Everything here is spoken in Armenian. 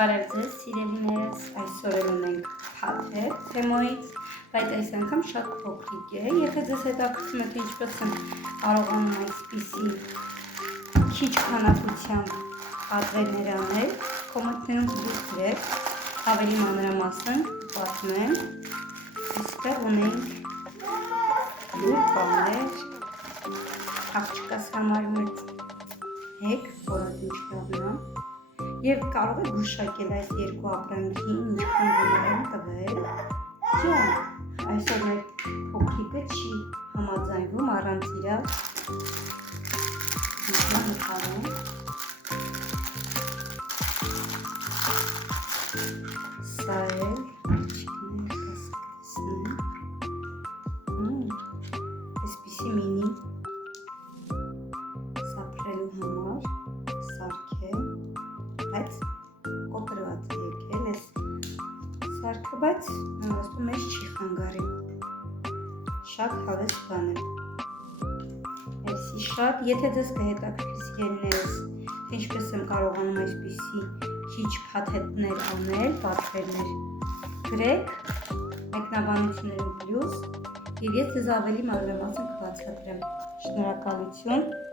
Բարև ձեզ, սիրելիներս, այսօր ունենք փաթեթ թեմայից, բայց այս անգամ շատ փոքրիկ է, եթե ձեզ հետաքրքրում է, թե ինչպես եմ կարողանում այսպիսի քիչ քանակությամբ պատվերներ անել, կոմենտներում դուք գրեք, ավելի մանրամասն պատմեմ, այստեղ ունենք լուր բաներ, աղջկաս համար մեծ հեկ, որը ինչ լավնա, և կարող եք գուշակել այս երկու ապրանքին ինչքան գումար են տվել, այսօր մեր փոքրիկը չի համաձայնվում առանց իրա նկարում, սա էլ այսպիսի մինի սափրելու համար սարք է, բայց կոտրված է եկել այս սարքը, բայց ասում մեզ չի խանգարի, շատ հավես բան է, այսի շատ, եթե ձեզ կհետաքրքրի սիրելիներս, թե ինչպես եմ կարողանում այսպիսի քիչ փաթեթներ անել, պատվերներ գրեք, մեկնաբանություններում պլյուս, և ես ձեզ ավելի մանրամասն կբացատրեմ, շնորհակալություն։